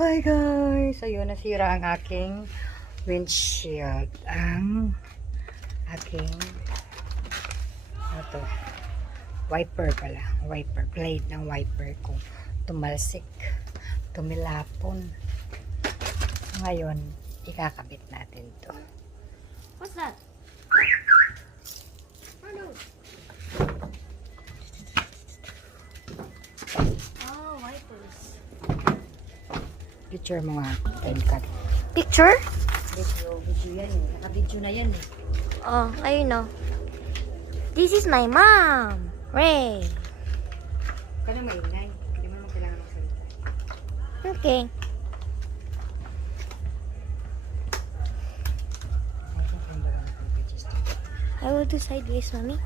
Hi guys! Ayun, nasira ang aking windshield. Ang aking wiper pala. Wiper. Blade ng wiper ko. Tumalsik. Tumilapon. Ngayon, ikakabit natin to. What's that? Ano? Oh, wipers. Picture mo nga. Time cut. Picture? Video yan eh. Naka-video na yan eh. Oh, ayun na. This is my mom. Ray. Ka na maingay. Hindi mo naman kailangan magsalita. Okay. I will do sideways, mommy.